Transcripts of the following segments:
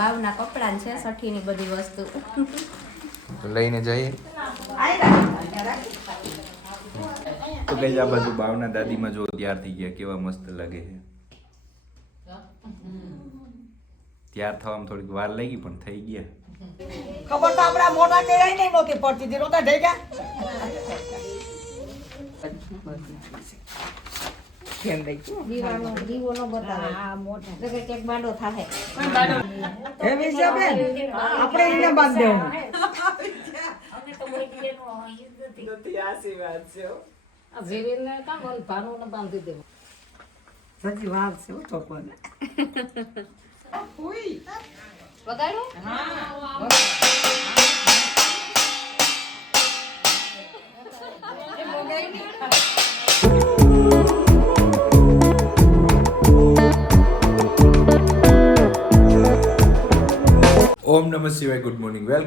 બાવના કપડાં છે સઠીની બધી વસ્તુ. તો લઈને જઈએ. તો કઈ આ બાજુ બાવના દાદીમાં જો તૈયાર થઈ ગયા કેવા મસ્ત લાગે છે. તૈયાર થવામાં થોડીક વાર લાગી પણ થઈ ગયા. ખબર તો આપણા મોટા કે નહીં નહોતી પડતી હતી નહોતા થઈ ગયા. દીવાનો દીવો બતાવે. આ મોટા. કે કેક બાંડો થાહે. એ આપણે એને બાંધ દેવું જીવીને કામ ઓલું ભાનુને બાંધી દેવું? સાચી વાત છે વગાડો ઓમ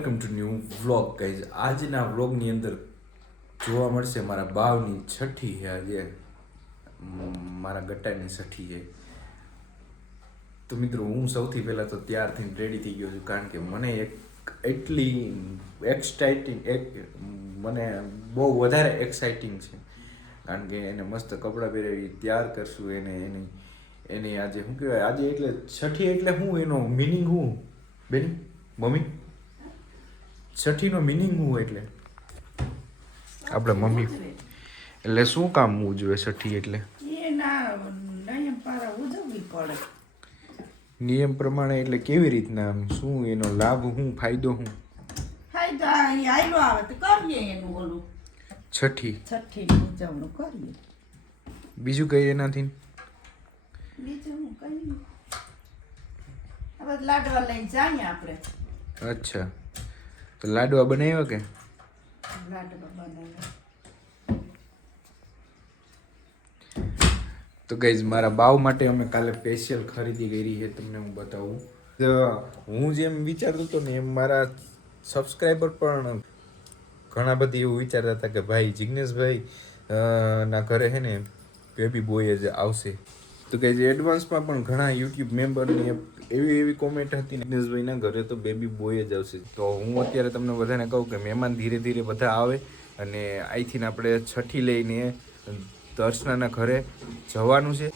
welcome to new vlog guys આજના વ્લોગની અંદર જોવા મળશે મારા બાવની છઠ્ઠી છે આજે. મારા ગટ્ટાની છઠ્ઠી છે. તો મિત્રો, હું સૌથી પહેલાં તો ત્યારથી રેડી થઈ ગયો છું, કારણ કે મને એક એટલી એક્સાઇટિંગ એક મને બહુ વધારે એક્સાઇટિંગ છે. કારણ કે એને મસ્ત કપડાં પહેરાવી, તૈયાર કરશું એને, એની એની આજે, શું કહેવાય? આજે એટલે છઠ્ઠી એટલે શું એનો મિનિંગ હું? બેન, મમ્મી? છઠ્ઠીનો મિનિંગ હું એટલે? આપણે મમ્મી એટલે શું કામ જોઈએ છઠ્ઠી એટલે? નિયમ પ્રમાણે એટલે કેવી રીતના આમ શું એનો લાભ શું ફાયદો ઓલું. છઠ્ઠી. બીજું કઈ એનાથી? બીજું કઈ લાડવા લઈ જાય આપણે. અચ્છા. તો લાડવા બનાવ્યા કે? તો ગઈઝ મારા બાવ માટે અમે કાલે સ્પેશિયલ ખરીદી કરી છે તમને હું બતાવું. હું જેમ વિચારતો હતો ને એમ મારા સબસ્ક્રાઈબર પણ ઘણા બધી એવું વિચારતા હતા કે ભાઈ જિગ્નેશભાઈ ના ઘરે છે ને બેબી બોય જ આવશે. તો કે છે એડવાન્સમાં પણ ઘણા યુટ્યુબ મેમ્બરની એવી એવી કોમેન્ટ હતી ને જિગ્નેશભાઈના ઘરે તો બેબી બોય જ આવશે. તો હું અત્યારે તમને બધાને કહું કે મહેમાન ધીરે ધીરે બધા આવે અને અહીંથી આપણે છઠ્ઠી લઈને દર્શનાના ઘરે જવાનું છે.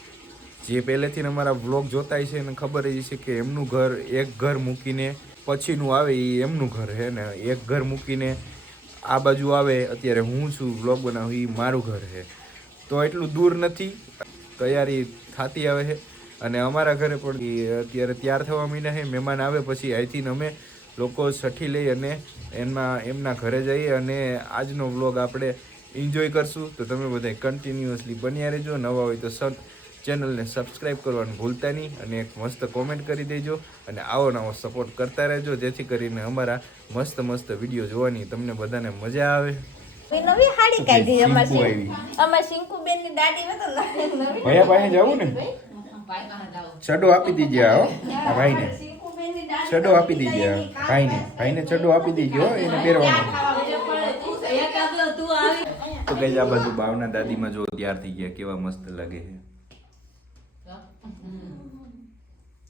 જે પહેલેથી અમારા વ્લોગ જોતા છે એને ખબર જ છે કે એમનું ઘર એક ઘર મૂકીને પછીનું આવે એ એમનું ઘર છે ને એક ઘર મૂકીને આ બાજુ આવે, અત્યારે હું છું વ્લોગ બનાવું એ મારું ઘર છે તો એટલું દૂર નથી. તૈયારી થતી આવે છે. અને અમારા ઘરે પણ અત્યારે તૈયાર થવા મહિના છે. મહેમાન આવે પછી અહીંથી અમે લોકો સઠી લઈ અને એમના એમના ઘરે જઈએ અને આજનો વ્લોગ આપણે એન્જોય કરશું. તો તમે બધા કન્ટિન્યુઅસલી બન્યા રહેજો. નવા હોય તો ચેનલને સબસ્ક્રાઈબ કરવાનું ભૂલતા નહીં અને એક મસ્ત કોમેન્ટ કરી દેજો અને આવો નવો સપોર્ટ કરતા રહેજો. જેથી કરીને અમારા મસ્ત મસ્ત વીડિયો જોવાની તમને બધાને મજા આવે. નવી હાડી કાઢી અમાર અમાર. શિંકુ બેનની દાદી હતો નવી ભૈયા પાસે જવું ને? ચડો આપી દીજે આવો આ ભાઈને ચડો આપી દીજે ભાઈને ભાઈને ચડો આપી દીજો હો, એને પહેરવાનો તો કઈ આ બાજુ ભાવના દાદીમાં જો તૈયાર થઈ ગયા કેવા મસ્ત લાગે છે.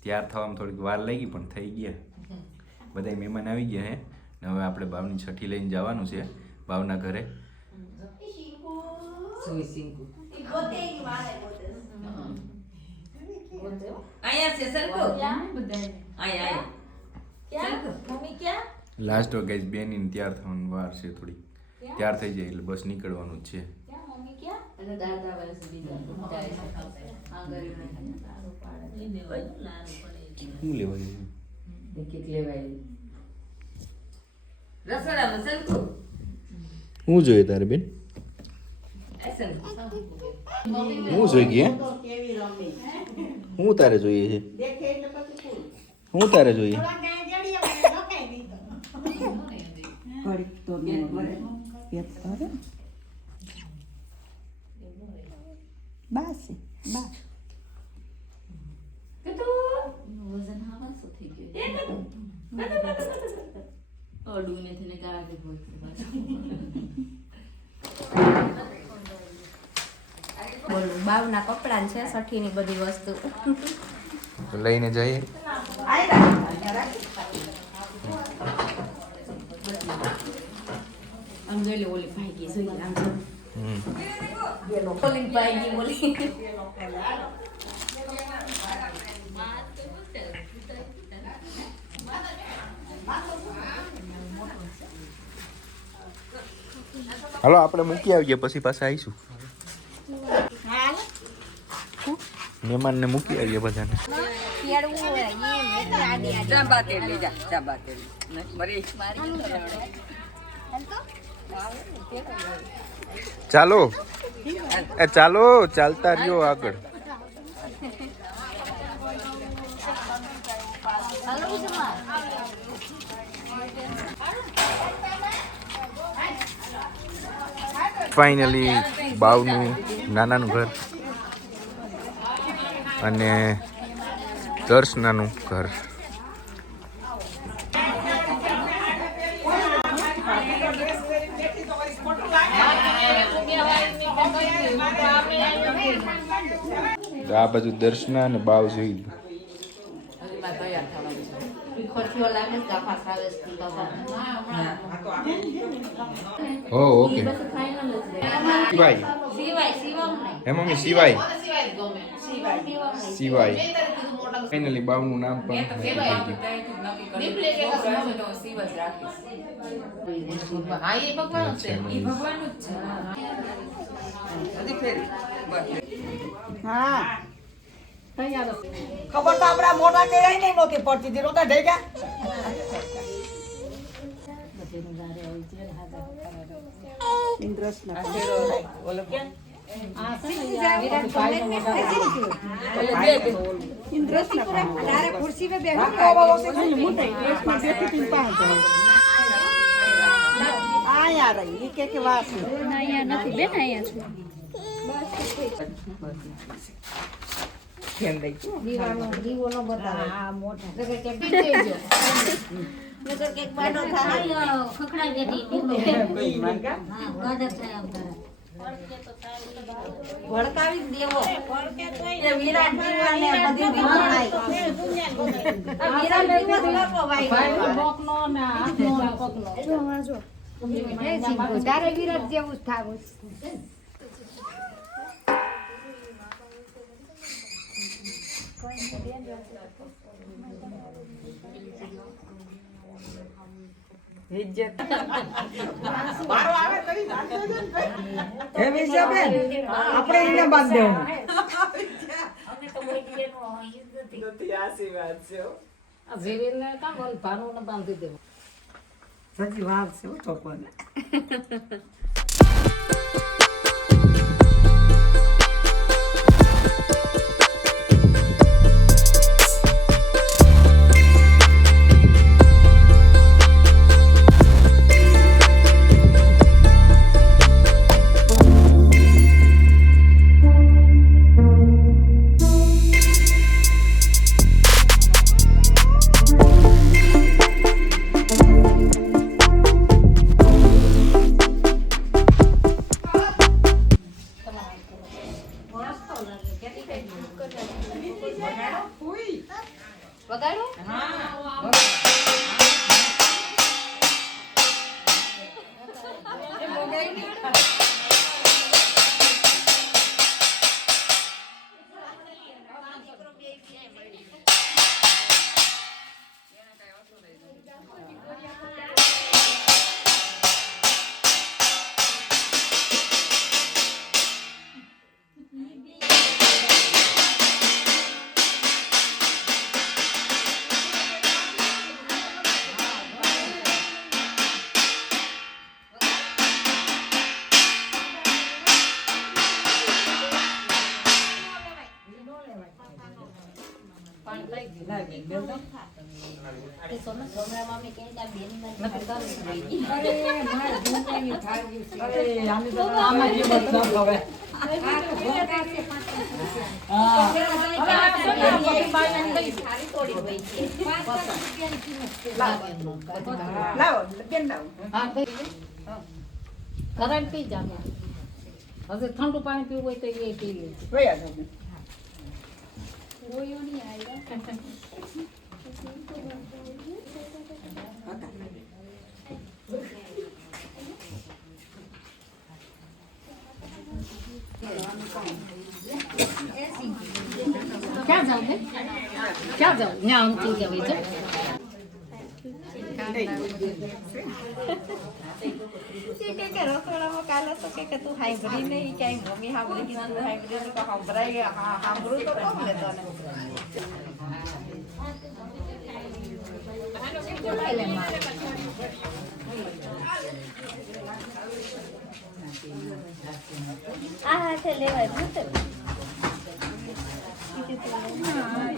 તૈયાર થવામાં થોડીક વાર લાગી પણ થઈ ગયા. બધા મહેમાન આવી ગયા હે. ને હવે આપણે બાવની છઠ્ઠી લઈને જવાનું છે ભાવના ઘરે. સિંકુ અહીંયા છે સરકો અહીંયા અહીંયા. લાસ્ટ ગઈસ બેની તૈયાર થવાની વાર છે થોડી તૈયાર થઈ જાય એટલે બસ નીકળવાનું જ છે. શું લેવાયું? શું જોઈએ તારે બેન? હું જોઈ ગયા કેવી રમી. હું તારે જોઈએ છે? હું તારે જોઈએ? બસ તો. નહીં મળે. એક કરે. બસ બસ. બોલું બાવના કપડાં છે સઠીની બધી વસ્તુ. લઈને જઈએ. આમ જોઈ લે ઓલી ભાગી જોઈએ આમ જો હમ ઓલી ભાગી ઓલી હાલો આપણે મૂકી આવીએ પછી પાછા આવીશું. મહેમાનને મૂકી આવીએ બધાને. ચાલો. એ ચાલો ચાલતા રહ્યો આગળ. ફાઇનલી બાવનું નાનાનું ઘર. અને દર્શનાનું ઘર. આ બાજુ દર્શના અને બાવ જોઈ હો ઓકે. ભાઈ હે મમ્મી સિવાય સિવાય ફાઇનલી બાવનું નામ પણ થઈ ગયું. હા એ ભગવાન છે. એ ભગવાન જ છે. બધી ફેરી. બસ. હા. તૈયાર હશે. ખબર તો આપણા મોટા ચહેરા નહીં નહોતી પડતી. હતી નહોતા ઢેગા ઓલો કેમ? આ છે ને યાર, બધી ભાઈનો મોટા રાખો બાબા ઓછી થઈ ગઈ. કેમ લઈ ગયું? દીવાનો દીવો નો મોટા કે કે દેજો નકર કે બાડો થાય ખખડાઈ બેઠી હા ગોડક થાય આમ ભડકાવી જ દેવો. એ વિરાટ દીવાને બધી દીવાણાઈ વિરાટ દીવો જ ભાઈ. બોકનો ને હાથનો ને પગનો. તારે વિરાટ જેવું જ થાવું. આપણે એને બાદ દેવું? સાચી વાત છે હો. કરાવી પી જાને હજી ઠંડુ પાણી પીવું હોય તો એ પી લે. ક્યાં જાવ ને ક્યાં જાવ ત્યાં અંતિમ જવાય છે કે કે રસોડામાં કાલે તો કે કે તું હાંભળી નહીં ક્યાંય મમ્મી હાંભળી કે તું હાંભળી તો હાંભળાય હા હાંભળું તો કોમ ને આ હાથે લેવાય ભૂત. હા,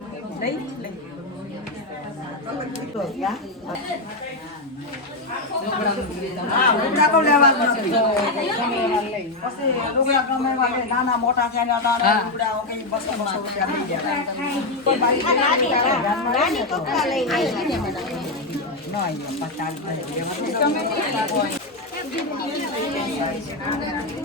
નાના મોટા થયા ને નાના લુગડા હોય કે બસો બસો રૂપિયા લઈ જાય. નાની કપડા લઈ આવી ન અહીંયા પચાસ રૂપિયા લેવા. અહીંયા બે હા, બરોબર ને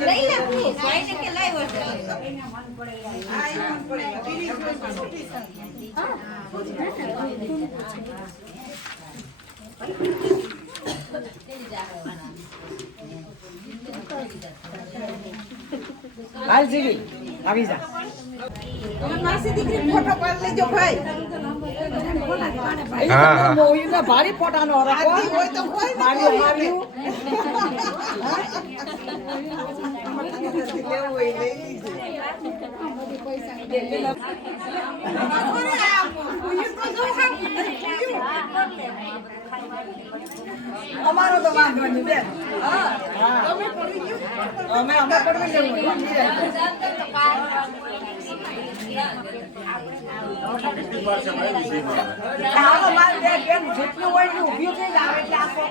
લઈ લે please. ભાઈને કે લાવ્યો છે. હાલ જીવી આવી જા હા. મોહીને ભારી ફોટાનો. માર્યું, માર્યું. અમારો તો વાંધો નહીં બેન અમે અમે પડવી લેવું જેટલું હોય એટલું ઊભી થઈ જાવ એટલે આ